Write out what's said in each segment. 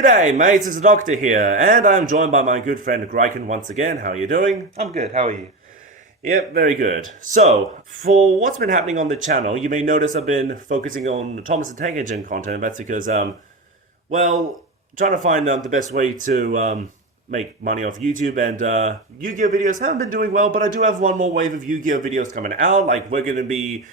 G'day, mates, it's the Doctor here, and I'm joined by my good friend Gryken once again. How are you doing? I'm good. How are you? Yep, very good. So, for what's been happening on the channel, you may notice I've been focusing on Thomas the Tank Engine content. That's because, trying to find the best way to make money off YouTube, and Yu-Gi-Oh! Videos haven't been doing well, but I do have one more wave of Yu-Gi-Oh! Videos coming out. Like, we're going to be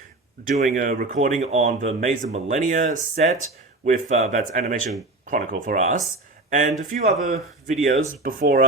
doing a recording on the Maze of Millennia set with, that's Animation Chronicle for us, and a few other videos before,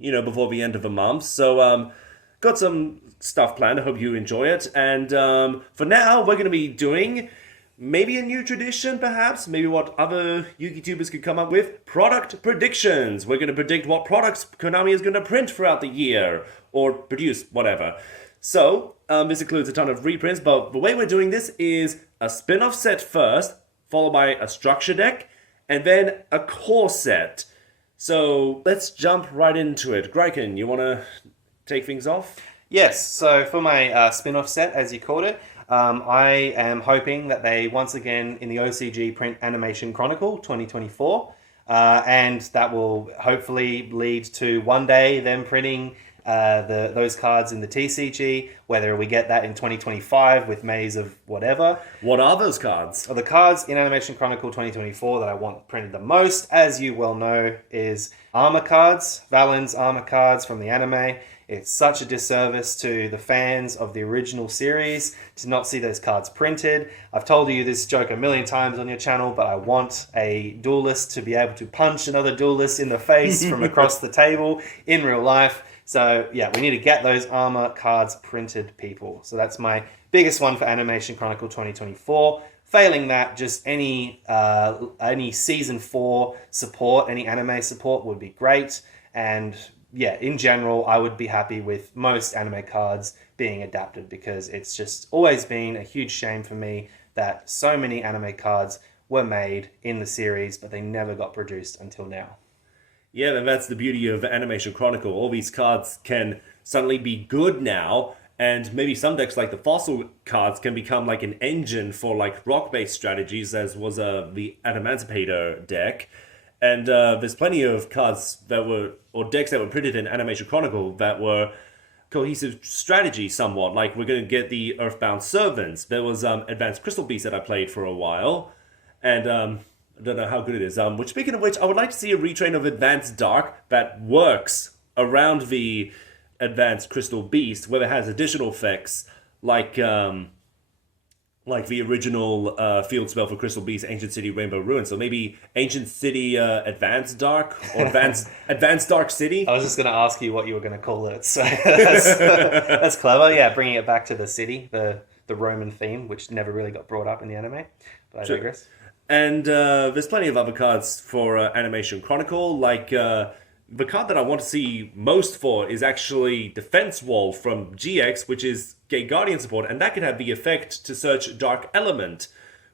before the end of the month. So, got some stuff planned. I hope you enjoy it. And for now, we're going to be doing maybe a new tradition, perhaps. Maybe what other YouTubers could come up with. Product predictions. We're going to predict what products Konami is going to print throughout the year. Or produce, whatever. So, this includes a ton of reprints. But the way we're doing this is a spin-off set first, followed by a structure deck, and then a core set. So, let's jump right into it. Gryken, you want to take things off? Yes, so for my spin-off set, as you called it, I am hoping that they once again in the OCG print Animation Chronicle 2024, and that will hopefully lead to one day them printing those cards in the TCG, whether we get that in 2025 with Maze of whatever. What are those cards? Well, the cards in Animation Chronicle 2024 that I want printed the most, as you well know, is armor cards, Valen's armor cards from the anime. It's such a disservice to the fans of the original series to not see those cards printed. I've told you this joke a million times on your channel, but I want a duelist to be able to punch another duelist in the face from across the table in real life. So yeah, we need to get those armor cards printed, people. So that's my biggest one for Animation Chronicle 2024. Failing that, just any Season 4 support, any anime support would be great. And yeah, in general, I would be happy with most anime cards being adapted because it's just always been a huge shame for me that so many anime cards were made in the series, but they never got produced until now. Yeah, and that's the beauty of Animation Chronicle. All these cards can suddenly be good now, and maybe some decks like the Fossil cards can become like an engine for like rock-based strategies, as was the Adamantipator deck. And there's plenty of cards that were, or decks that were printed in Animation Chronicle that were cohesive strategy somewhat. Like, we're going to get the Earthbound Servants. There was Advanced Crystal Beast that I played for a while. And I don't know how good it is. Which, speaking of which, I would like to see a retrain of Advanced Dark that works around the Advanced Crystal Beast, where it has additional effects like the original field spell for Crystal Beast, Ancient City Rainbow Ruin. So maybe Ancient City Advanced Dark, or Advanced Dark City. I was just going to ask you what you were going to call it. So that's clever. Yeah, bringing it back to the city, the Roman theme, which never really got brought up in the anime. But I digress. And there's plenty of other cards for Animation Chronicle, like the card that I want to see most for is actually Defense Wall from GX, which is Gate Guardian support, and that could have the effect to search Dark Element,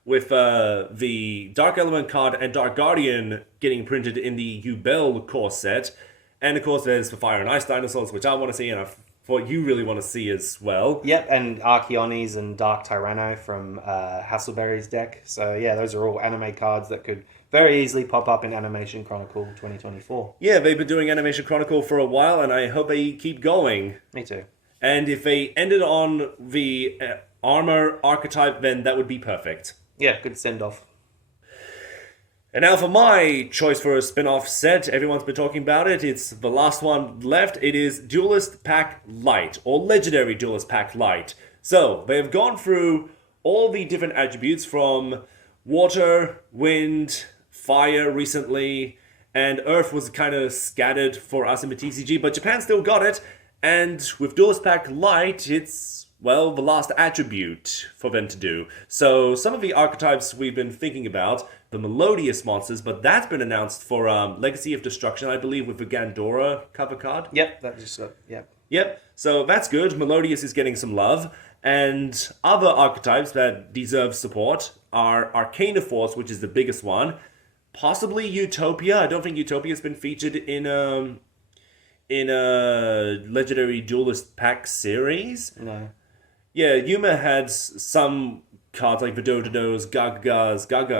with the Dark Element card and Dark Guardian getting printed in the Yubel core set. And of course there's the Fire and Ice Dinosaurs, which I want to see, and I thought you really want to see as well. Yep, and Archeones and Dark Tyranno from Hasselberry's deck. So yeah, those are all anime cards that could very easily pop up in Animation Chronicle 2024. Yeah, they've been doing Animation Chronicle for a while, and I hope they keep going. Me too. And if they ended on the armor archetype, then that would be perfect. Yeah, good send-off. And now for my choice for a spin-off set, everyone's been talking about it. It's the last one left. It is Duelist Pack Light, or Legendary Duelist Pack Light. So, they have gone through all the different attributes from water, wind, fire recently, and Earth was kind of scattered for us in the TCG, but Japan still got it, and with Duelist Pack Light, it's, well, the last attribute for them to do. So some of the archetypes we've been thinking about, the Melodious monsters, but that's been announced for Legacy of Destruction, I believe, with the Gandora cover card. Yep, that just got, yep. Yep, so that's good. Melodious is getting some love. And other archetypes that deserve support are Arcana Force, which is the biggest one. Possibly Utopia. I don't think Utopia's been featured in a Legendary Duelist Pack series. No. Yeah, Yuma had some cards like Vidododos, Gaga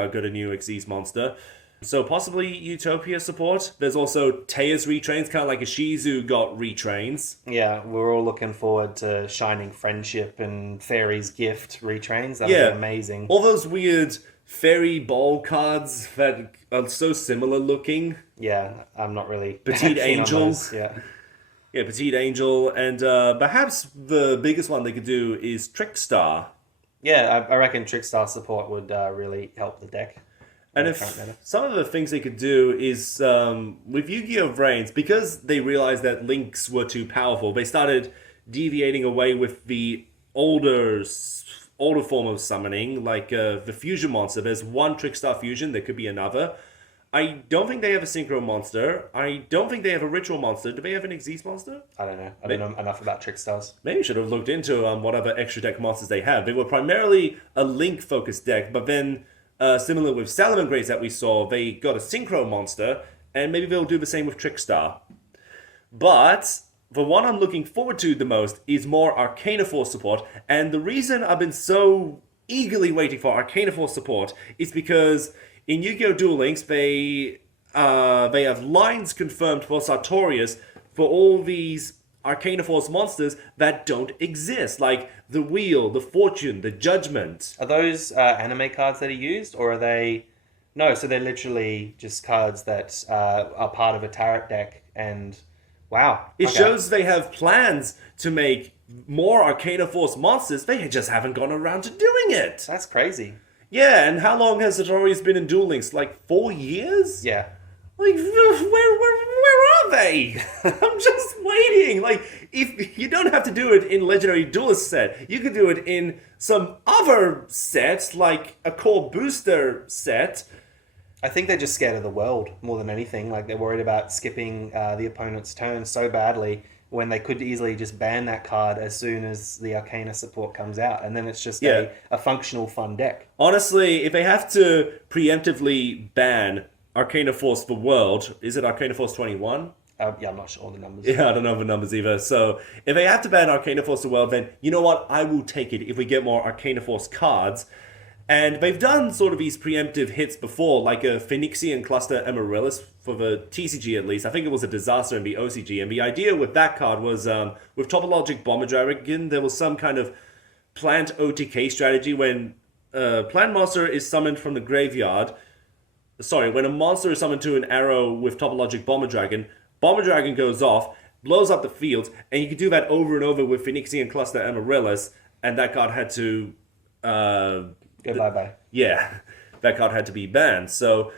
got a new Xyz monster. So possibly Utopia support. There's also Teya's retrains, kind of like a Shizu got retrains. Yeah, we're all looking forward to Shining Friendship and Fairy's Gift retrains. That'll be amazing. All those weird fairy ball cards that are so similar looking. Yeah, I'm not really Petite keen on Angel. those, yeah. Yeah, Petite Angel. And perhaps the biggest one they could do is Trickstar. Yeah, I reckon Trickstar support would really help the deck. And if some of the things they could do is, with Yu-Gi-Oh! Vrains, because they realized that links were too powerful, they started deviating away with the older form of summoning, like the fusion monster. There's one Trickstar fusion, there could be another. I don't think they have a Synchro monster. I don't think they have a Ritual monster. Do they have an Xyz monster? I don't know. I don't know enough about Trickstars. Maybe you should have looked into what other extra deck monsters they have. They were primarily a link-focused deck, but then, similar with Salamangreats that we saw, they got a Synchro monster, and maybe they'll do the same with Trickstar. But the one I'm looking forward to the most is more Arcana Force support, and the reason I've been so eagerly waiting for Arcana Force support is because in Yu-Gi-Oh! Duel Links, they have lines confirmed for Sartorius for all these Arcana Force monsters that don't exist, like the Wheel, the Fortune, the Judgment. Are those anime cards that are used, or are they... No, so they're literally just cards that are part of a tarot deck, and... Wow. It shows they have plans to make more Arcana Force monsters, they just haven't gone around to doing it. That's crazy. Yeah, and how long has Sartorius been in Duel Links? Like 4 years? Yeah. Like, where are they? I'm just waiting. Like, if you don't have to do it in Legendary Duelist set, you could do it in some other set, like a core booster set. I think they're just scared of the world more than anything. Like, they're worried about skipping the opponent's turn so badly when they could easily just ban that card as soon as the Arcana support comes out. And then it's just a functional, fun deck. Honestly, if they have to preemptively ban Arcana Force for World, is it Arcana Force 21? Yeah, I'm not sure the numbers. Yeah, I don't know the numbers either. So, if they have to ban Arcana Force for World, then you know what? I will take it if we get more Arcana Force cards. And they've done sort of these preemptive hits before, like a Phoenixian Cluster Amaryllis for the TCG at least. I think it was a disaster in the OCG. And the idea with that card was, with Topologic Bomber Dragon, there was some kind of plant OTK strategy when Plant Monster is summoned from the graveyard. Sorry, when a monster is summoned to an arrow with Topologic Bomber Dragon goes off, blows up the field, and you can do that over and over with Phoenixian Cluster Amaryllis, and that card had to... Bye-bye. Yeah, that card had to be banned. So,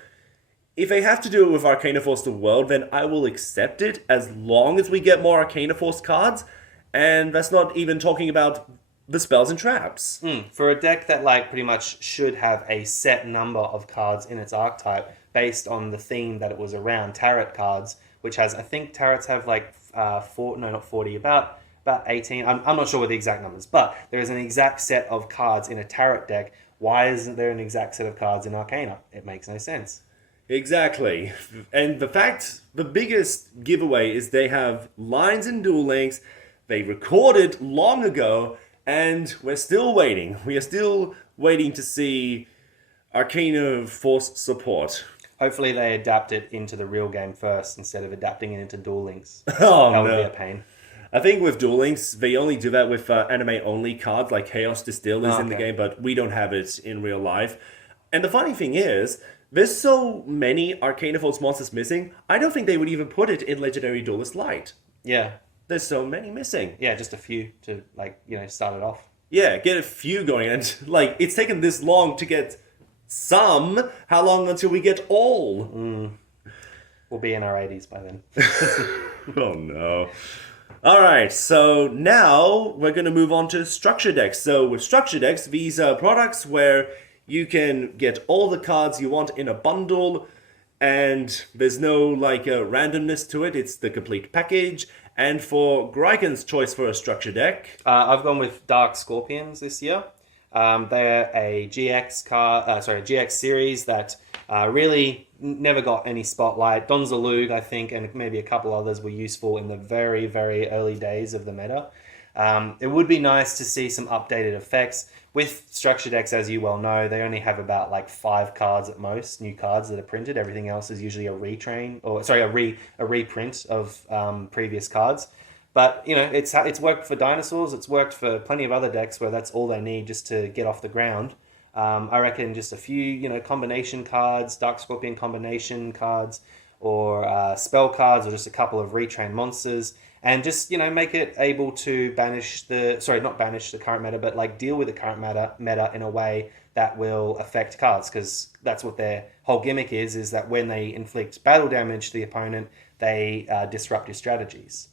if they have to do it with Arcana Force the World, then I will accept it as long as we get more Arcana Force cards. And that's not even talking about the spells and traps. For a deck that like pretty much should have a set number of cards in its archetype based on the theme that it was around, tarot cards, which has, I think tarots have like about 18. I'm not sure what the exact numbers, but there is an exact set of cards in a tarot deck. Why isn't there an exact set of cards in Arcana? It makes no sense. Exactly. And the biggest giveaway is they have lines in Duel Links. They recorded long ago, and we're still waiting. We are still waiting to see Arcana Force support. Hopefully they adapt it into the real game first instead of adapting it into Duel Links. Oh, that would be a pain. I think with Duel Links, they only do that with anime-only cards, like Chaos Distill is in the game, but we don't have it in real life. And the funny thing is, there's so many Arcana Force monsters missing, I don't think they would even put it in Legendary Duelist Light. Yeah. There's so many missing. Yeah, just a few to, start it off. Yeah, get a few going. And, it's taken this long to get some. How long until we get all? We'll be in our 80s by then. Oh, no. All right, so now we're going to move on to structure decks. So with structure decks, these are products where you can get all the cards you want in a bundle, and there's no randomness to it. It's the complete package. And for Greiken's choice for a structure deck, I've gone with Dark Scorpions this year. They're a GX series that really never got any spotlight. Donzalug, I think, and maybe a couple others were useful in the very, very early days of the meta. It would be nice to see some updated effects. With structure decks, as you well know, they only have about like 5 cards at most, new cards that are printed. Everything else is usually a reprint of previous cards. But you know, it's worked for dinosaurs. It's worked for plenty of other decks where that's all they need just to get off the ground. I reckon just a few, you know, combination cards, Dark Scorpion combination cards, or spell cards, or just a couple of retrained monsters, and just, you know, make it able to not banish the current meta, but like deal with the current meta in a way that will affect cards, because that's what their whole gimmick is that when they inflict battle damage to the opponent, they disrupt your strategies.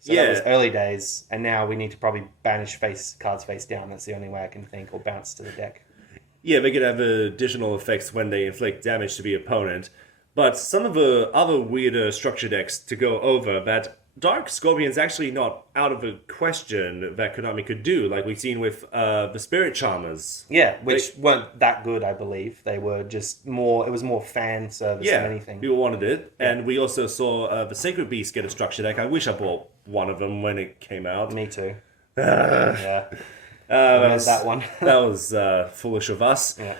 So that was early days, and now we need to probably banish cards face down. That's the only way I can think, or bounce to the deck. Yeah, they could have additional effects when they inflict damage to the opponent. But some of the other weirder structure decks to go over, that Dark Scorpion's actually not out of the question that Konami could do, like we've seen with the Spirit Charmers. Yeah, which weren't that good, I believe. They were just more, it was more fan service than anything. People wanted it. Yeah. And we also saw the Sacred Beast get a structure deck. I wish I bought one of them when it came out. Me too. Yeah. That one. That was foolish of us. Yeah.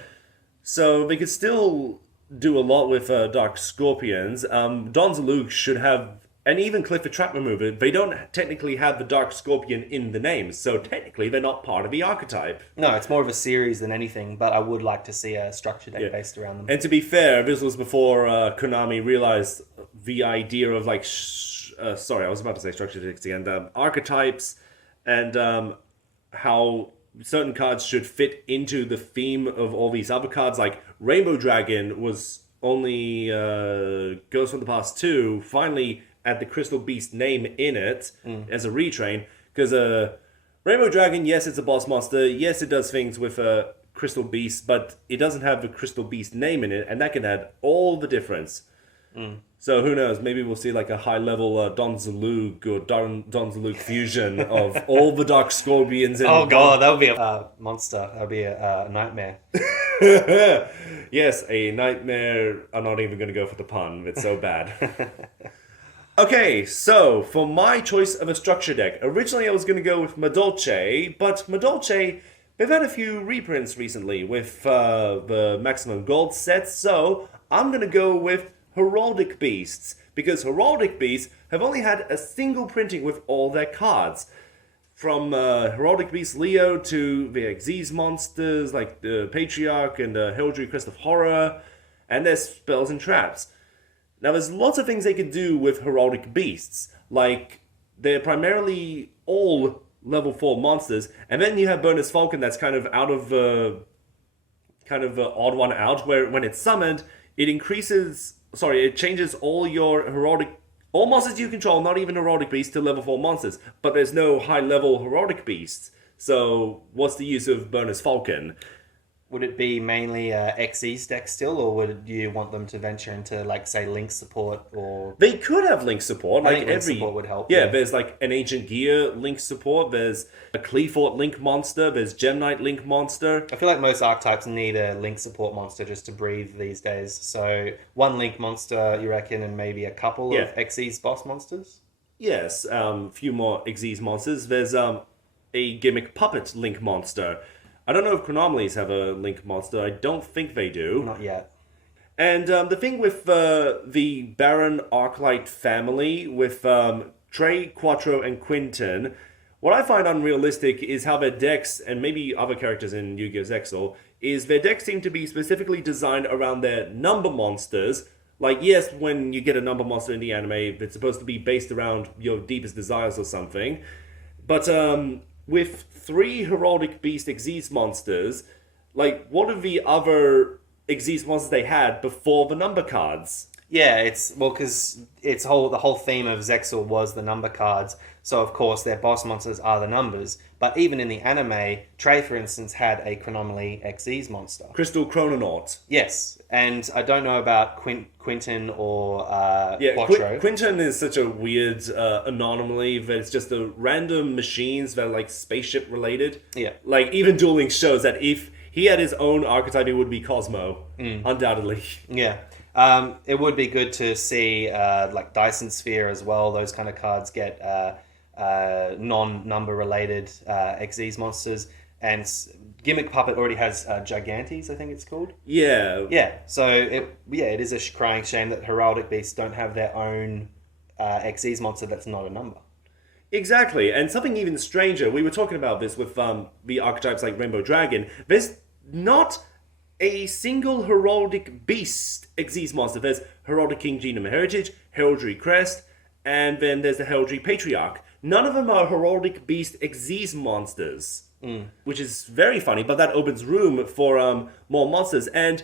So they could still do a lot with Dark Scorpions. Don Zalug should have, and even Clifford Trap Remover, they don't technically have the Dark Scorpion in the name, so technically they're not part of the archetype. No, it's more of a series than anything, but I would like to see a structure deck based around them. And to be fair, this was before Konami realized the idea of like, sorry, I was about to say structure decks again, archetypes, and how certain cards should fit into the theme of all these other cards. Like Rainbow Dragon was only Ghost from the Past 2 finally add the Crystal Beast name in it as a retrain, because Rainbow Dragon, yes, it's a boss monster, yes, it does things with Crystal Beast, but it doesn't have the Crystal Beast name in it, and that can add all the difference. So who knows, maybe we'll see like a high-level Don Zalug or Don Zalug fusion of all the Dark Scorpions. Oh god, that would be a monster. That would be a nightmare. Yes, a nightmare. I'm not even going to go for the pun, it's so bad. Okay, so for my choice of a structure deck, originally I was going to go with Madolche, but Madolche, they've had a few reprints recently with the Maximum Gold sets, so I'm going to go with Heraldic Beasts, because Heraldic Beasts have only had a single printing with all their cards. From Heraldic Beast Leo to the Xyz monsters like the Patriarch and the Heraldry Crest of Horror, and their spells and traps. Now there's lots of things they could do with Heraldic Beasts, like they're primarily all level 4 monsters, and then you have Bonus Falcon that's kind of out of the odd one out, where when it's summoned, it changes all monsters you control, not even Heraldic Beasts, to level 4 monsters. But there's no high-level Heraldic Beasts. So what's the use of Bonus Falcon? Would it be mainly Xyz deck still, or would you want them to venture into, like, say, Link support? Or they could have Link support. I think Link support would help. Yeah, there's like an Ancient Gear Link support. There's a Cleafort Link monster. There's Gem Knight Link monster. I feel like most archetypes need a Link support monster just to breathe these days. So one Link monster, you reckon, and maybe a couple of Xyz boss monsters? Yes, a few more Xyz monsters. There's a Gimmick Puppet Link monster. I don't know if Chronomalies have a Link monster. I don't think they do. Not yet. And the thing with the Baron Arclight family, with Trey, Quattro, and Quinton, what I find unrealistic is how their decks, and maybe other characters in Yu-Gi-Oh! Zexal, is their decks seem to be specifically designed around their number monsters. Like, yes, when you get a number monster in the anime, it's supposed to be based around your deepest desires or something. But with 3 Heraldic Beast Xyz monsters, like, what are the other Xyz monsters they had before the number cards? Yeah, because the whole theme of Zexal was the number cards. So of course their boss monsters are the numbers. But even in the anime, Trey, for instance, had a Chronomaly Xyz monster. Crystal Chrononaut. Yes, and I don't know about Quinton or Quattro. Quinton is such a weird anomaly that it's just the random machines that are like spaceship related. Yeah. Like even Duel Links shows that if he had his own archetype, it would be Cosmo, undoubtedly. Yeah. It would be good to see like Dyson Sphere as well. Those kind of cards get non-number related Xyz monsters, and Gimmick Puppet already has Gigantes, I think it's called. Yeah. Yeah, so it is a crying shame that Heraldic Beasts don't have their own Xyz monster that's not a number. Exactly, and something even stranger, we were talking about this with the archetypes like Rainbow Dragon, there's not a single Heraldic Beast Xyz monster. There's Heraldic King Genome Heritage, Heraldry Crest, and then there's the Heraldry Patriarch. None of them are Heraldic Beast Xyz monsters, which is very funny, but that opens room for more monsters. And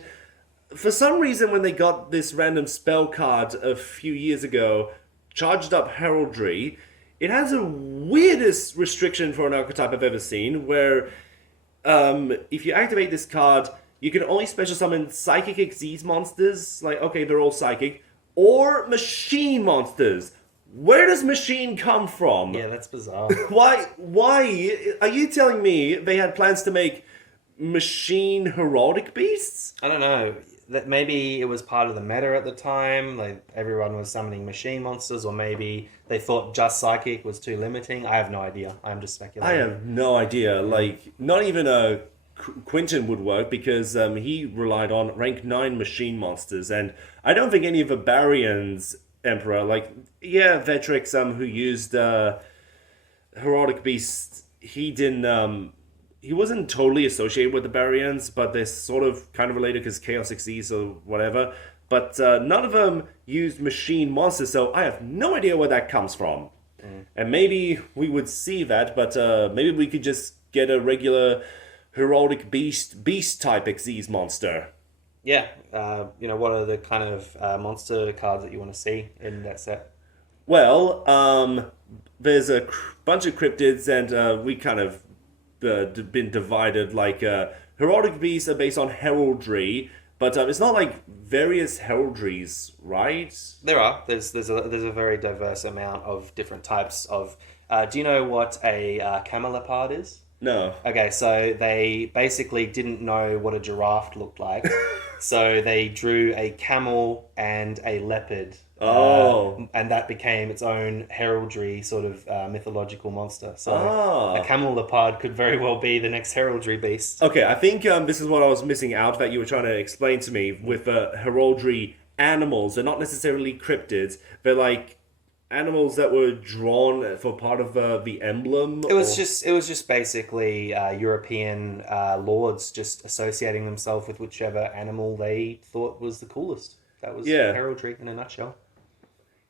for some reason, when they got this random spell card a few years ago, Charged Up Heraldry, it has the weirdest restriction for an archetype I've ever seen, where if you activate this card, you can only special summon Psychic Xyz monsters, like, okay, they're all psychic, or Machine monsters. Where does Machine come from? Yeah, that's bizarre. Why are you telling me they had plans to make Machine Heraldic Beasts? I don't know. That maybe it was part of the meta at the time, like everyone was summoning machine monsters, or maybe they thought just psychic was too limiting. I have no idea. I'm just speculating. I have no idea. Like, not even a Quinton would work, because he relied on rank 9 machine monsters, and I don't think any of the Barians Emperor, like, yeah, Vetrix, who used Heraldic Beast, he didn't, he wasn't totally associated with the Barians, but they're sort of kind of related because Chaos Xyz or whatever, but none of them used machine monsters, so I have no idea where that comes from. And maybe we would see that, but maybe we could just get a regular Heraldic Beast type Xyz monster. Yeah, what are the kind of monster cards that you want to see in that set? Well, there's a bunch of cryptids, and we kind of been divided. Like, Heraldic Beasts are based on heraldry, but it's not like various heraldries, right? There are. There's a very diverse amount of different types of. Do you know what a camelopard is? No. Okay, so they basically didn't know what a giraffe looked like, so they drew a camel and a leopard. And that became its own heraldry sort of mythological monster. So a camelopard could very well be the next heraldry beast. Okay, I think this is what I was missing out that you were trying to explain to me with heraldry animals. They're not necessarily cryptids. They're like animals that were drawn for part of the emblem. It was just basically European lords just associating themselves with whichever animal they thought was the coolest. That was heraldry in a nutshell.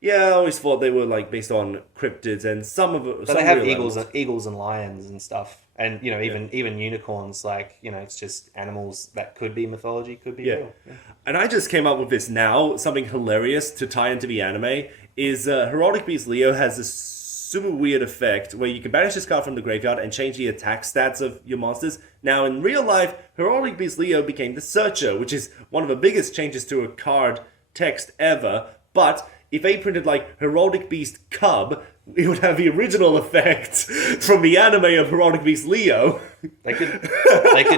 Yeah, I always thought they were like based on cryptids, and some of it. But they have eagles and lions and stuff, and even unicorns. Like, it's just animals that could be mythology, could be real. Yeah. And I just came up with this now. Something hilarious to tie into the anime is Heraldic Beast Leo has this super weird effect where you can banish this card from the graveyard and change the attack stats of your monsters. Now, in real life, Heraldic Beast Leo became the Searcher, which is one of the biggest changes to a card text ever. But if they printed like Heraldic Beast Cub, it would have the original effect from the anime of Heraldic Beast Leo. They could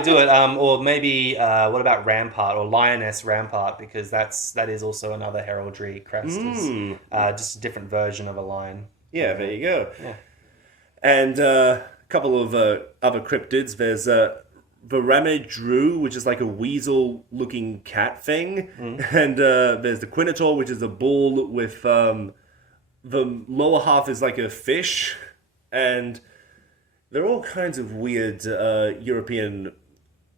do it. Or maybe what about Rampart or Lioness Rampart, because that is also another heraldry crest. Just a different version of a lion. Yeah, there you go. Yeah. And a couple of other cryptids. There's Varamidru, which is like a weasel-looking cat thing. And there's the Quinator, which is a bull with the lower half is like a fish. And there are all kinds of weird European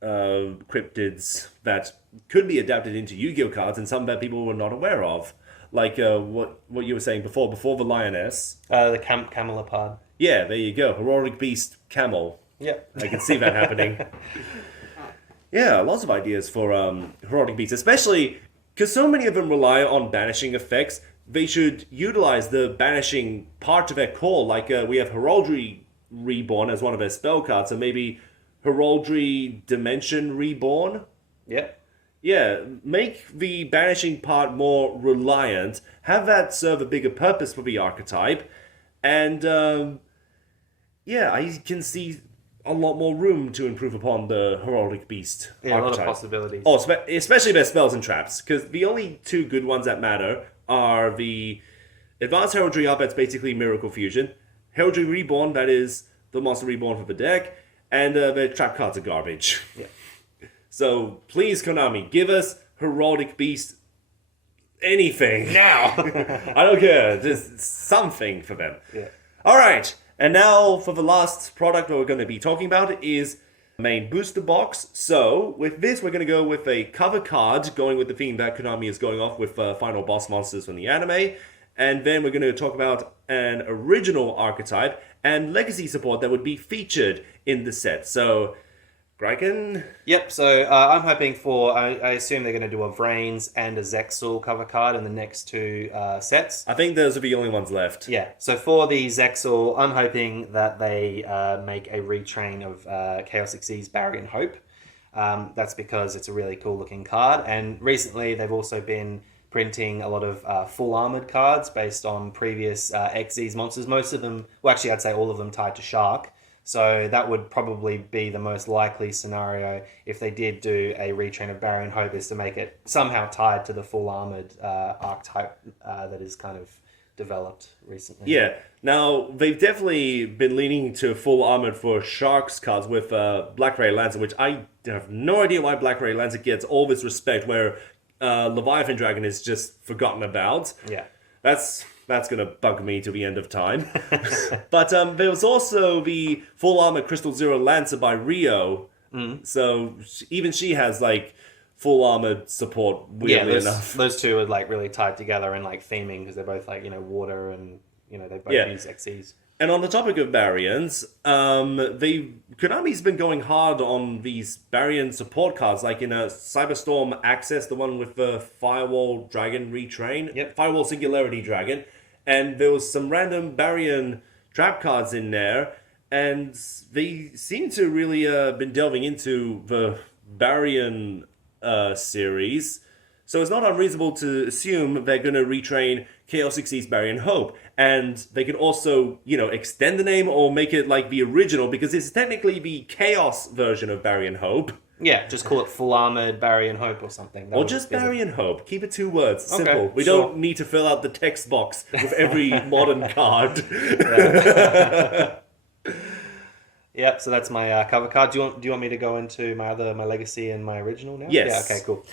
cryptids that could be adapted into Yu-Gi-Oh cards, and some that people were not aware of. Like what you were saying before the lioness. The camelopard. Yeah, there you go. Heraldic Beast Camel. Yeah. I can see that happening. Yeah, lots of ideas for Heraldic Beasts, especially because so many of them rely on banishing effects. They should utilize the banishing part of their core. Like we have Heraldry Reborn as one of their spell cards, so maybe Heraldry Dimension Reborn. Yeah. Yeah, make the banishing part more reliant, have that serve a bigger purpose for the archetype, and I can see a lot more room to improve upon the Heraldic Beast archetype. A lot of possibilities. Oh, especially their spells and traps, because the only two good ones that matter are the Advanced Heraldry up, that's basically Miracle Fusion, Heraldry Reborn, that is the monster reborn for the deck, and the trap cards are garbage. Yeah. So please, Konami, give us Heraldic Beast anything now. I don't care, just something for them. Yeah. All right, and now for the last product that we're going to be talking about is main booster box. So with this, we're going to go with a cover card, going with the theme that Konami is going off with final boss monsters from the anime. And then we're going to talk about an original archetype and legacy support that would be featured in the set. So, Griken? Yep, so I'm hoping for, I assume they're going to do a Vrains and a Zexal cover card in the next two sets. I think those are the only ones left. Yeah, so for the Zexal, I'm hoping that they make a retrain of Chaos Xyz's Barrier Hope. That's because it's a really cool looking card. And recently they've also been printing a lot of full armored cards based on previous Xyz monsters. Most of them, well actually I'd say all of them tied to Shark. So that would probably be the most likely scenario if they did do a retrain of Barrier Hope, is to make it somehow tied to the full armored archetype that is kind of developed recently. Yeah, now they've definitely been leaning to full armored for Sharks cards with Black Ray Lancer, which I have no idea why Black Ray Lancer gets all this respect where Leviathan Dragon is just forgotten about. Yeah. That's gonna bug me to the end of time. But there was also the full armor Crystal Zero Lancer by Rio. So even she has like full armored support. Weirdly enough, those two are like really tied together in like theming because they're both like water and they both use Xyz. And on the topic of Baryons, Konami's been going hard on these Baryon support cards, like in a Cyberstorm Access, the one with the Firewall Dragon retrain. Yep. Firewall Singularity Dragon. And there was some random Baryon trap cards in there, and they seem to really been delving into the Baryon series. So it's not unreasonable to assume they're going to retrain Chaos Xyz's Baryon Hope. And they can also, extend the name or make it like the original, because it's technically the Chaos version of Baryon Hope. Yeah, just call it Full Armored Barrier Hope or something. Or just Baryon Hope. Keep it 2 words. Okay, Simple. We sure. don't need to fill out the text box with every modern card. Yep, so that's my cover card. Do you want me to go into my legacy and my original now? Yes. Yeah, okay, cool.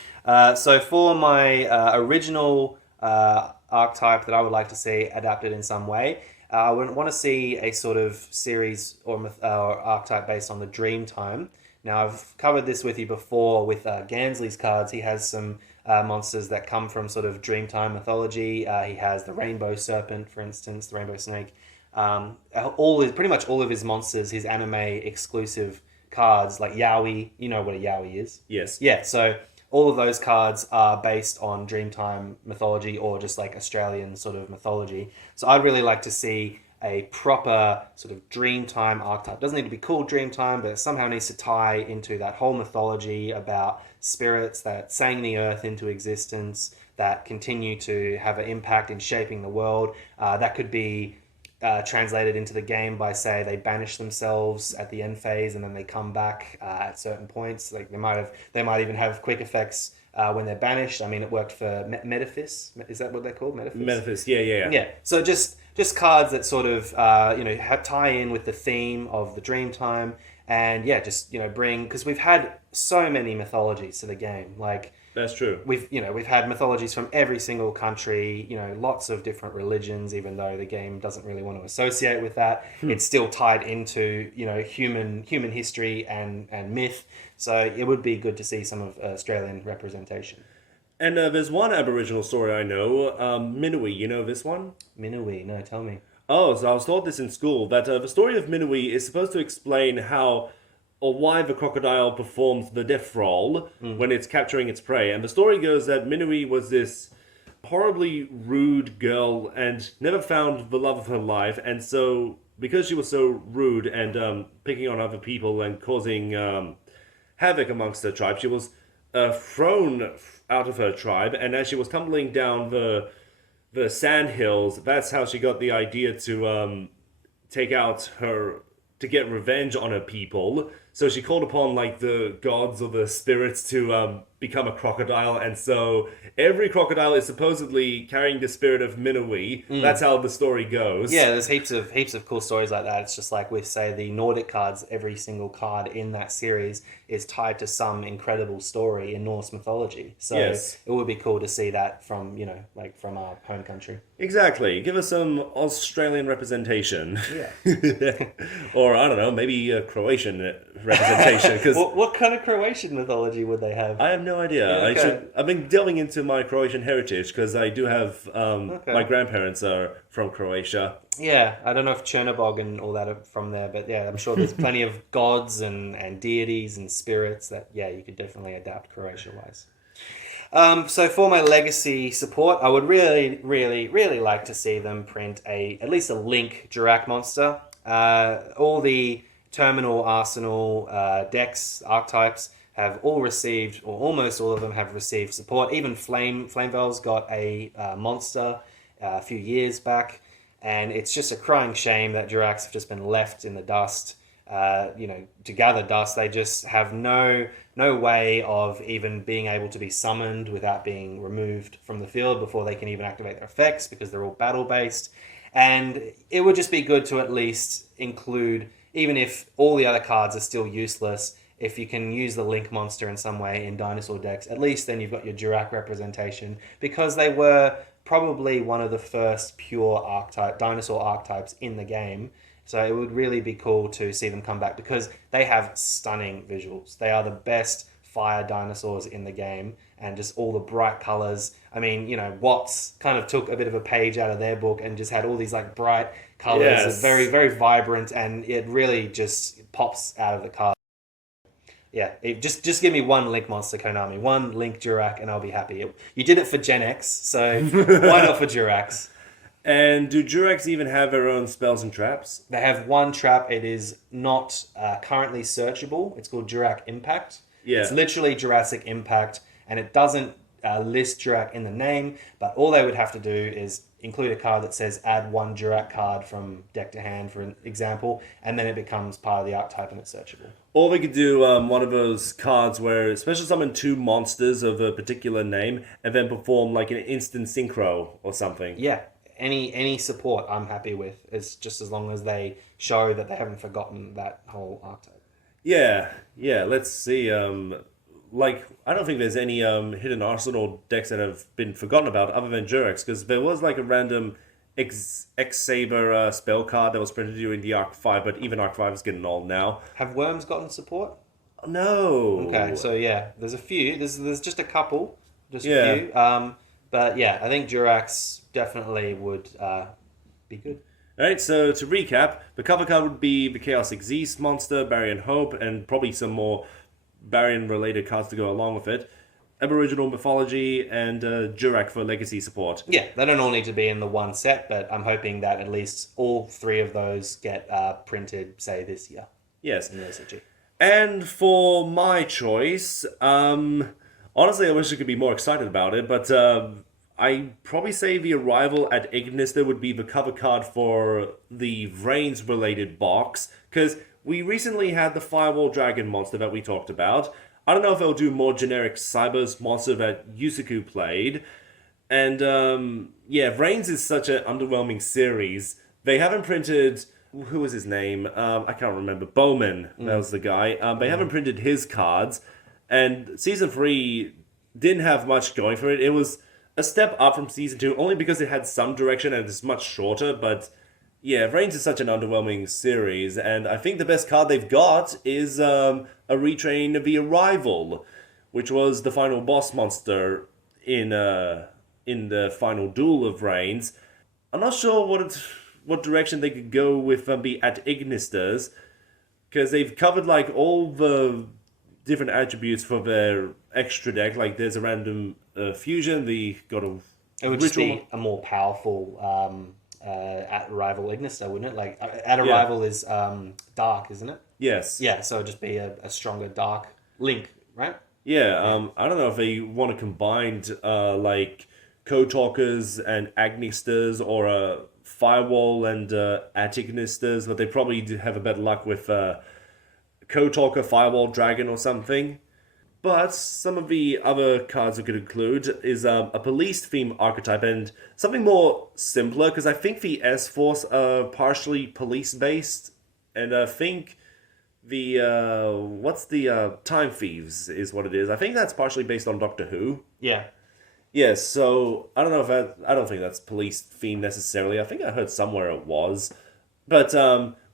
So for my original archetype that I would like to see adapted in some way, I would want to see a sort of series or archetype based on the Dreamtime. Now, I've covered this with you before with Gansley's cards. He has some monsters that come from sort of Dreamtime mythology. He has the Rainbow Serpent, for instance, the Rainbow Snake. Pretty much all of his monsters, his anime exclusive cards, like Yowie. You know what a Yowie is? Yes. Yeah, so all of those cards are based on Dreamtime mythology or just like Australian sort of mythology. So I'd really like to see a proper sort of Dreamtime archetype. Doesn't need to be called Dreamtime, but it somehow needs to tie into that whole mythology about spirits that sang the earth into existence, that continue to have an impact in shaping the world. That could be translated into the game by, say, they banish themselves at the end phase and then they come back at certain points. Like they might even have quick effects when they're banished. I mean, it worked for Metaphys. Is that what they're called? Metaphys? Metaphys, yeah. Yeah. So just cards that sort of tie in with the theme of the Dreamtime, and just bring, because we've had so many mythologies to the game. Like, that's true. We've had mythologies from every single country, lots of different religions, even though the game doesn't really want to associate with that. It's still tied into, human history and myth. So it would be good to see some of Australian representation. And there's one Aboriginal story I know, Minui. You know this one? Minui, no, tell me. Oh, so I was taught this in school, that the story of Minui is supposed to explain how or why the crocodile performs the death roll when it's capturing its prey. And the story goes that Minui was this horribly rude girl and never found the love of her life. And so, because she was so rude and picking on other people and causing havoc amongst her tribe, she was thrown out of her tribe. And as she was tumbling down the sand hills, that's how she got the idea to get revenge on her people. So she called upon like the gods or the spirits to become a crocodile, and so every crocodile is supposedly carrying the spirit of Minnowi. That's how the story goes. Yeah, there's heaps of cool stories like that. It's just like with, say, the Nordic cards, every single card in that series is tied to some incredible story in Norse mythology. So Yes. it would be cool to see that from, like from our home country. Exactly. Give us some Australian representation. Yeah. Or, I don't know, maybe a Croatian representation. Because What kind of Croatian mythology would they have? I have no idea. Okay. I've been delving into my Croatian heritage because I do have my grandparents are from Croatia. Yeah, I don't know if Chernobog and all that are from there, but yeah, I'm sure there's plenty of gods and deities and spirits that, yeah, you could definitely adapt Croatia-wise. So for my legacy support, I would really, really, really like to see them print at least a Link Dirac monster. All the Terminal, Arsenal decks, archetypes have all received, or almost all of them have received support. Even Flamevel's got a monster a few years back, and it's just a crying shame that Diracs have just been left in the dust. To gather dust, they just have no way of even being able to be summoned without being removed from the field before they can even activate their effects, because they're all battle based. And it would just be good to at least include, even if all the other cards are still useless, if you can use the Link monster in some way in dinosaur decks, at least then you've got your Dirac representation, because they were probably one of the first pure dinosaur archetypes in the game. So it would really be cool to see them come back, because they have stunning visuals. They are the best fire dinosaurs in the game, and just all the bright colors. I mean, Watts kind of took a bit of a page out of their book and just had all these like bright colors, Yes. very, very vibrant, and it really just pops out of the card. Yeah, just give me one Link monster, Konami, one Link Dirac, and I'll be happy. You did it for Gen X, so why not for Diracs? And do Duracs even have their own spells and traps? They have one trap. It is not currently searchable. It's called Dirac Impact. Yeah. It's literally Jurassic Impact, and it doesn't list Dirac in the name, but all they would have to do is include a card that says add one Dirac card from deck to hand, for an example, and then it becomes part of the archetype and it's searchable. Or we could do one of those cards where special summon two monsters of a particular name and then perform like an instant synchro or something. Yeah, any support I'm happy with. It's just as long as they show that they haven't forgotten that whole archetype. Yeah, let's see. I don't think there's any hidden Arsenal decks that have been forgotten about other than Jurex, because there was like a random X-Saber spell card that was printed during the Arc 5, but even Arc 5 is getting old now. Have Worms gotten support? No. Okay, so yeah, there's a few. There's just a couple, just Yeah. a few. But yeah, I think Durax definitely would be good. Alright, so to recap, the cover card would be the Chaos Xyz monster, Barian Hope, and probably some more Barian-related cards to go along with it. Aboriginal Mythology, and Durac for legacy support. Yeah, they don't all need to be in the one set, but I'm hoping that at least all three of those get printed, say, this year. Yes. In the SG. And for my choice, honestly, I wish I could be more excited about it, but I'd probably say the Arrival at Ignister would be the cover card for the Vrains-related box, because we recently had the Firewall Dragon monster that we talked about. I don't know if they'll do more generic Cybers monster that Yusaku played. And, Vrains is such an underwhelming series. They haven't printed... Who was his name? I can't remember. Bowman, that was the guy. They haven't printed his cards. And Season 3 didn't have much going for it. It was a step up from Season 2, only because it had some direction and it's much shorter, but... Yeah, Vrains is such an underwhelming series, and I think the best card they've got is a retrain of the Arrival, which was the final boss monster in the final duel of Vrains. I'm not sure what direction they could go with the At Ignisters, because they've covered like all the different attributes for their extra deck. Like there's a random fusion, they got a It would just be a more powerful At Arrival Ignister, wouldn't it? Like At Arrival is dark, isn't it? Yes. Yeah, so it'd just be a stronger dark Link, right? Yeah, I don't know if they want to combine like Code Talkers and Agnisters or a Firewall and At Ignisters, but they probably do have a better luck with Code Talker, Firewall Dragon, or something. But some of the other cards we could include is a police theme archetype and something more simpler, because I think the S-Force are partially police based, and I think the Time Thieves is what it is. I think that's partially based on Doctor Who. Yeah. Yes, so I don't know if I don't think that's police theme necessarily. I think I heard somewhere it was. But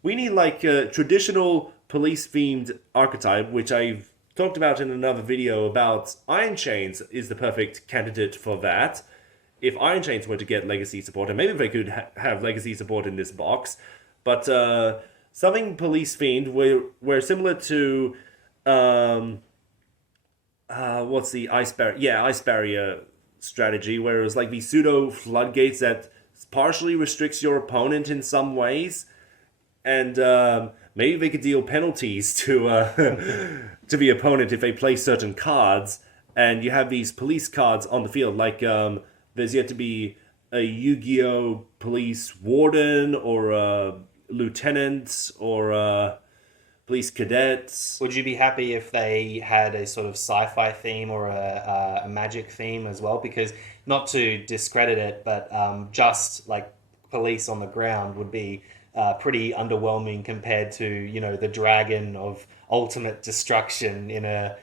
we need like a traditional police themed archetype, which I've talked about in another video about Iron Chains is the perfect candidate for that. If Iron Chains were to get legacy support, and maybe they could have legacy support in this box, but something police themed where similar to what's the ice barrier? Yeah, ice barrier strategy, where it was like the pseudo floodgates that partially restricts your opponent in some ways, and maybe they could deal penalties to to the opponent if they play certain cards, and you have these police cards on the field. Like there's yet to be a Yu-Gi-Oh! Police Warden or a Lieutenant or a Police Cadets. Would you be happy if they had a sort of sci-fi theme or a magic theme as well? Because not to discredit it, but just like police on the ground would be pretty underwhelming compared to, you know, the dragon of ultimate destruction in a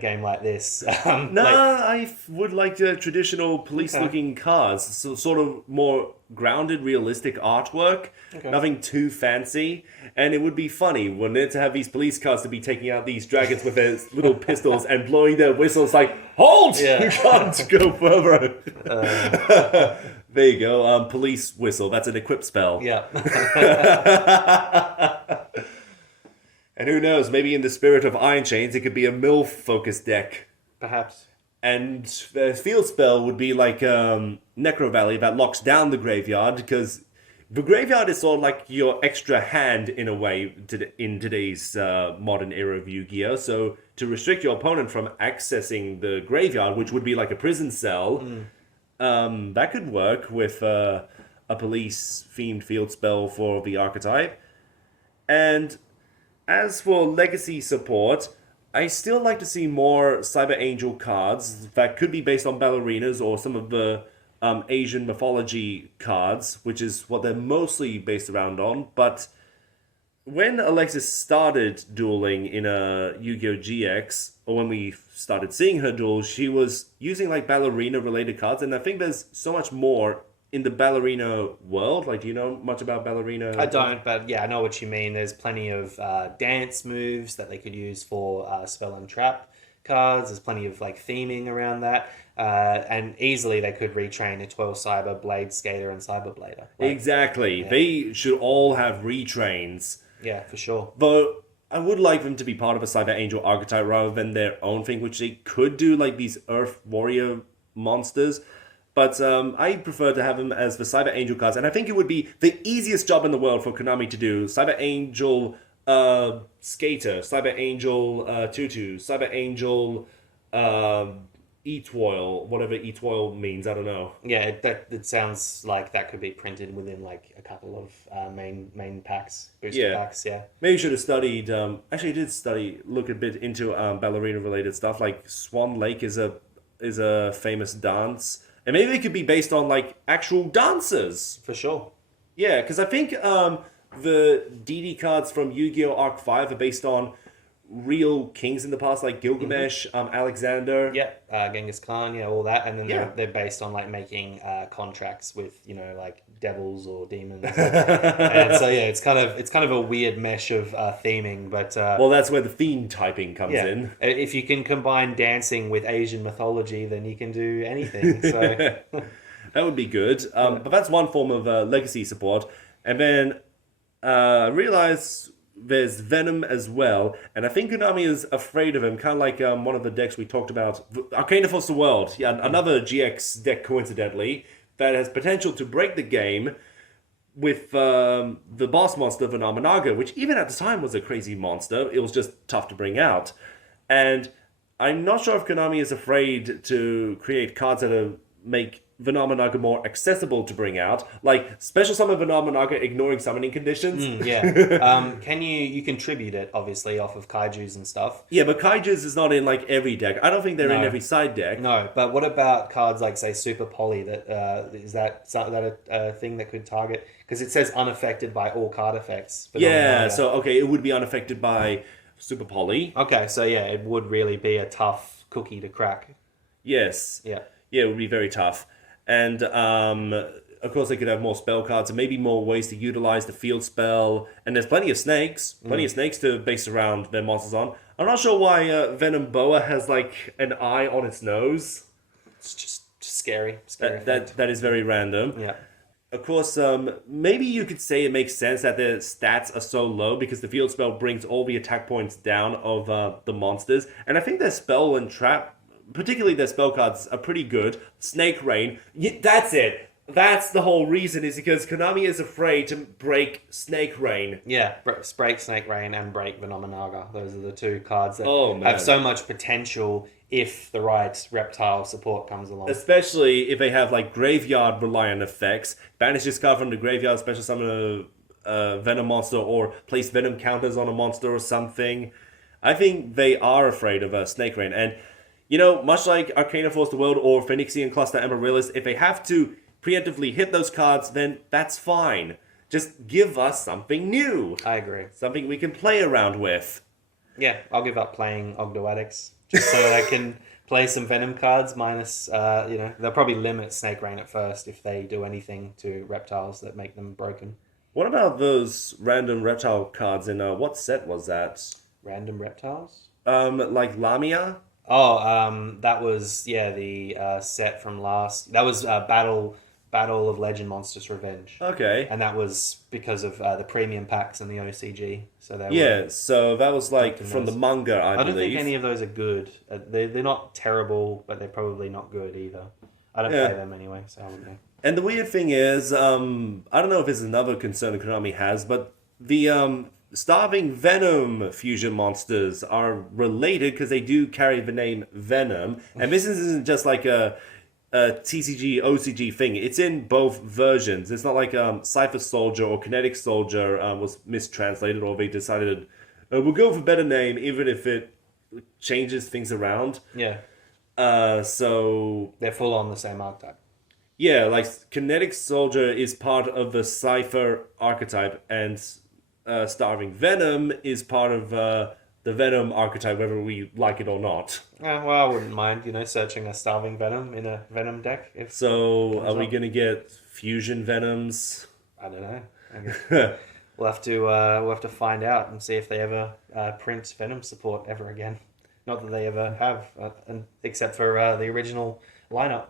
game like this. I would like the traditional police-looking cards, so sort of more grounded, realistic artwork. Okay. Nothing too fancy, and it would be funny, wouldn't it, to have these police cards to be taking out these dragons with their little pistols and blowing their whistles like, "Halt! Yeah. You can't go further." There you go. Police whistle. That's an equip spell. Yeah. And who knows? Maybe in the spirit of Iron Chains, it could be a MILF-focused deck. Perhaps. And the field spell would be like Necro Valley that locks down the graveyard, because the graveyard is sort of like your extra hand in a way in today's modern era of Yu-Gi-Oh! So to restrict your opponent from accessing the graveyard, which would be like a prison cell, that could work with a police-themed field spell for the archetype. And as for legacy support, I still like to see more Cyber Angel cards that could be based on ballerinas or some of the Asian mythology cards, which is what they're mostly based around on. But when Alexis started dueling in a Yu-Gi-Oh! GX, or when we started seeing her duel, she was using like ballerina-related cards, and I think there's so much more in the ballerina world. Like, do you know much about ballerina? I don't, but yeah, I know what you mean. There's plenty of dance moves that they could use for spell and trap cards. There's plenty of like theming around that. And easily they could retrain a 12 Cyber, Blade Skater, and Cyber Blader. Like, exactly. Yeah. They should all have retrains. Yeah, for sure. Though I would like them to be part of a Cyber Angel archetype rather than their own thing, which they could do, like these Earth Warrior monsters. But I prefer to have them as the Cyber Angel cards, and I think it would be the easiest job in the world for Konami to do. Cyber Angel Skater, Cyber Angel Tutu, Cyber Angel Etoile, whatever Etoile means, I don't know. Yeah, it sounds like that could be printed within like a couple of main packs, booster packs, yeah. Maybe you should have studied, actually I did look a bit into ballerina-related stuff, like Swan Lake is a famous dance. And maybe they could be based on, like, actual dancers. For sure. Yeah, because I think the DD cards from Yu-Gi-Oh! Arc 5 are based on real kings in the past, like Gilgamesh, Alexander. Yeah, Genghis Khan, yeah, all that. And then they're based on, like, making contracts with, you know, like, devils or demons. And so, yeah, it's kind of a weird mesh of theming, but... well, that's where the theme typing comes in. If you can combine dancing with Asian mythology, then you can do anything, so... That would be good. But that's one form of legacy support. And then I realized there's Venom as well, and I think Konami is afraid of him, kind of like one of the decks we talked about, Arcana Force the World. Yeah, another GX deck, coincidentally, that has potential to break the game with the boss monster, Venomanaga, which even at the time was a crazy monster. It was just tough to bring out. And I'm not sure if Konami is afraid to create cards that make Venomenaga more accessible to bring out. Like, special summon Venomenaga ignoring summoning conditions. You contribute it, obviously, off of Kaijus and stuff. Yeah, but Kaiju's is not in, like, every deck. I don't think they're in every side deck. No, but what about cards like, say, Super Poly? Is that a thing that could target? Because it says unaffected by all card effects. Yeah, so, okay, it would be unaffected by Super Poly. Okay, so yeah, it would really be a tough cookie to crack. Yes. Yeah. Yeah, it would be very tough. And, of course, they could have more spell cards and maybe more ways to utilize the field spell. And there's plenty of snakes. Plenty of snakes to base around their monsters on. I'm not sure why Venom Boa has, like, an eye on its nose. It's just scary. That is very random. Yeah. Of course, maybe you could say it makes sense that their stats are so low because the field spell brings all the attack points down of the monsters. And I think their spell and trap, particularly their spell cards, are pretty good. Snake Rain, that's it. That's the whole reason, is because Konami is afraid to break Snake Rain. Yeah, break Snake Rain and break Venomenaga. Those are the two cards that have so much potential if the right reptile support comes along. Especially if they have, like, graveyard reliant effects. Banish this card from the graveyard, special summon a Venom monster, or place Venom counters on a monster or something. I think they are afraid of Snake Rain. And, you know, much like Arcana Force the World or Phoenixian Cluster Amaryllis, if they have to preemptively hit those cards, then that's fine. Just give us something new. I agree. Something we can play around with. Yeah, I'll give up playing Ogdoadics just so I can play some Venom cards minus, they'll probably limit Snake Rain at first if they do anything to reptiles that make them broken. What about those random reptile cards in, what set was that? Random reptiles? Like Lamia? Oh, that was, the set from last... That was Battle of Legend Monsters Revenge. Okay. And that was because of the premium packs and the OCG. So so that was like from the manga, I believe. I don't think any of those are good. They're not terrible, but they're probably not good either. I don't play them anyway, so I wouldn't know. And the weird thing is, I don't know if it's another concern Konami has, but the Starving Venom fusion monsters are related because they do carry the name Venom. And this isn't just like a TCG, OCG thing. It's in both versions. It's not like Cypher Soldier or Kinetic Soldier was mistranslated, or they decided we'll go with a better name even if it changes things around. Yeah. So they're full on the same archetype. Yeah, like Kinetic Soldier is part of the Cypher archetype, and Starving Venom is part of the Venom archetype, whether we like it or not. Well, I wouldn't mind, searching a Starving Venom in a Venom deck. So, are we going to get fusion Venoms? I don't know. I guess we'll have to find out and see if they ever print Venom support ever again. Not that they ever have, except for the original lineup.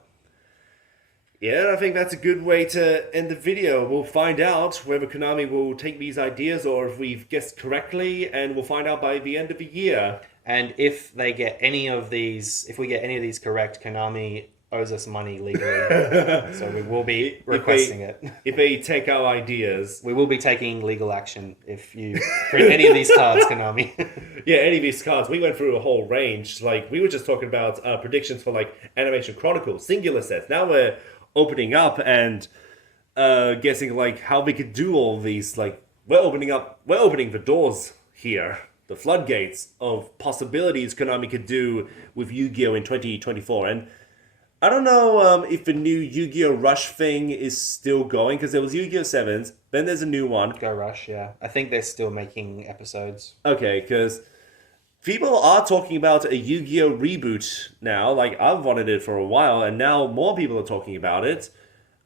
Yeah, I think that's a good way to end the video. We'll find out whether Konami will take these ideas or if we've guessed correctly, and we'll find out by the end of the year. And if they get any of these, if we get any of these correct, Konami owes us money legally. So we will be requesting it. If they take our ideas. We will be taking legal action if you print any of these cards, Konami. Yeah, any of these cards. We went through a whole range. Like, we were just talking about predictions for, like, Animation Chronicle, singular sets. Now we're opening up and guessing, like, how we could do all these. Like, we're opening the doors here, the floodgates of possibilities Konami could do with Yu-Gi-Oh! In 2024. And I don't know if the new Yu-Gi-Oh! Rush thing is still going, because there was Yu-Gi-Oh! 7s, then there's a new one. Go Rush, yeah. I think they're still making episodes. Okay, because people are talking about a Yu-Gi-Oh! Reboot now. Like, I've wanted it for a while, and now more people are talking about it.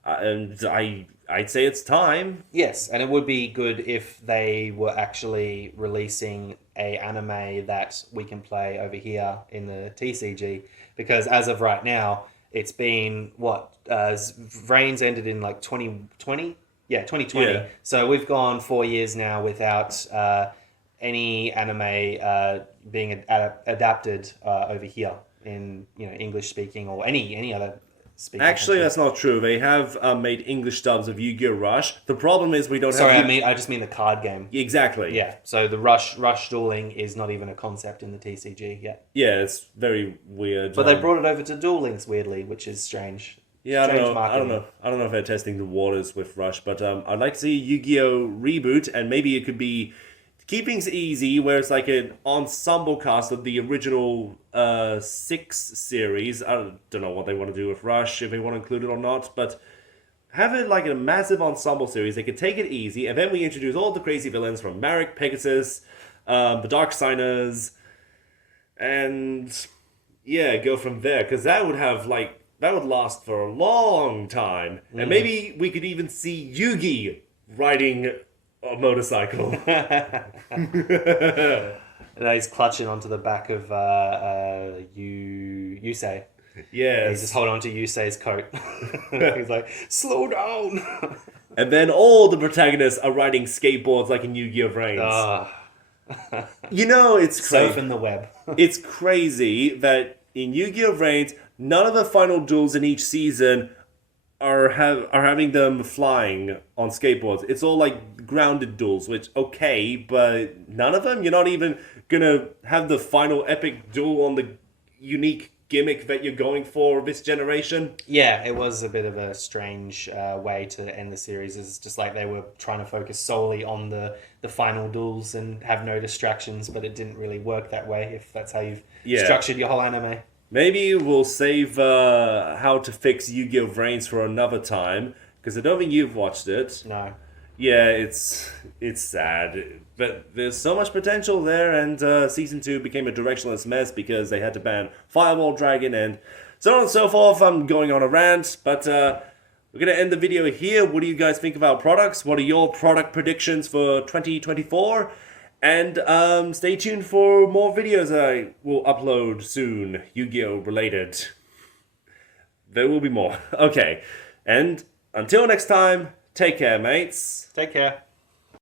And I'd say it's time. Yes, and it would be good if they were actually releasing a anime that we can play over here in the TCG. Because as of right now, it's been, Vrains ended in like 2020? Yeah, 2020. Yeah. So we've gone 4 years now without any anime being adapted over here in English speaking or any other speaking. Actually, that's not true. They have made English dubs of Yu-Gi-Oh! Rush. The problem is we don't have... I just mean the card game. Exactly. Yeah, so the Rush dueling is not even a concept in the TCG yet. Yeah, it's very weird. But they brought it over to Duel Links, weirdly, which is strange. Yeah, Strange I don't marketing. know. I don't know if they're testing the waters with Rush, but I'd like to see Yu-Gi-Oh reboot, and maybe it could be keep things easy, where it's like an ensemble cast of the original 6 series. I don't know what they want to do with Rush, if they want to include it or not, but have it like a massive ensemble series. They could take it easy, and then we introduce all the crazy villains from Marek, Pegasus, the Dark Signers, and yeah, go from there. Because that would have that would last for a long time, and maybe we could even see Yugi riding a motorcycle. And he's clutching onto the back of Yusei. Yes. He's just holding onto Yusei's coat. He's like, slow down. And then all the protagonists are riding skateboards like in Yu-Gi-Oh! Vrains. You know, it's crazy. Surfing the web. It's crazy that in Yu-Gi-Oh! Vrains, none of the final duels in each season are having them flying on skateboards. It's all like grounded duels, which okay, but none of them. You're not even gonna have the final epic duel on the unique gimmick that you're going for this generation. Yeah, it was a bit of a strange way to end the series. It's just like they were trying to focus solely on the final duels and have no distractions, but it didn't really work that way if that's how you've structured your whole anime. Maybe we'll save how to fix Yu-Gi-Oh! Vrains for another time, because I don't think you've watched it. No. Yeah, it's sad, but there's so much potential there, and Season 2 became a directionless mess because they had to ban Fireball Dragon and so on and so forth. I'm going on a rant, but we're going to end the video here. What do you guys think of our products? What are your product predictions for 2024? And stay tuned for more videos I will upload soon, Yu-Gi-Oh! Related. There will be more. Okay, and until next time, take care, mates. Take care.